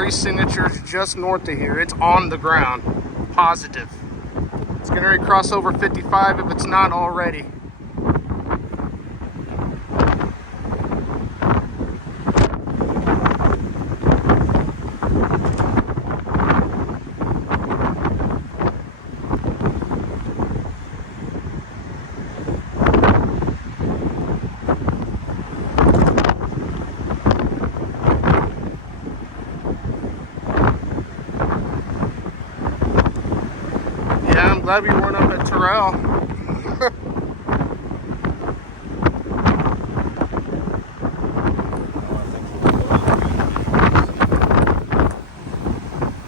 race signatures just north of here. It's on the ground. Positive. It's going to cross over 55 if it's not already. Yeah, I'm glad we weren't up at Terrell.